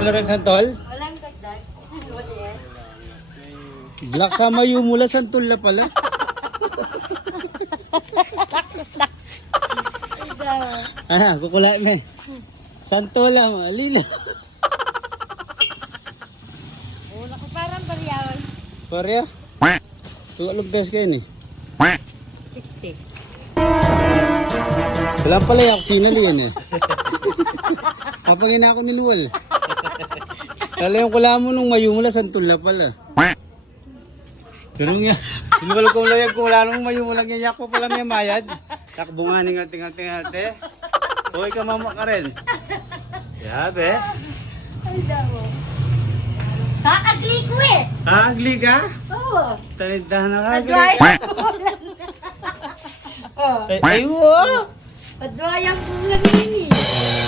mo na rin santol? Walang dagdag. Wala yan. Black sa mayu mula santol na pala. Kukula na eh. Santol lang, alila. Wala ko parang bariyawan. Parya? Tuwalong best kayo eh. 60. Wala pala yung sinali yan eh. Papangina ako ni Luwal. Kala yung kula mo nung mayu mula santol na pala. Pero nga, sinuwal ko lang kung wala nung mayu mula ganyak pa pala may mayad. Takbo nga ng ating-ating-ate. Hoy ka mama ka rin. Yabe. Ay, daw. Kakagli ko eh. Agli ka? Oo. Talidahan na ka. Adway. Oh. Ay, wo! Adway ang kulang yun eh.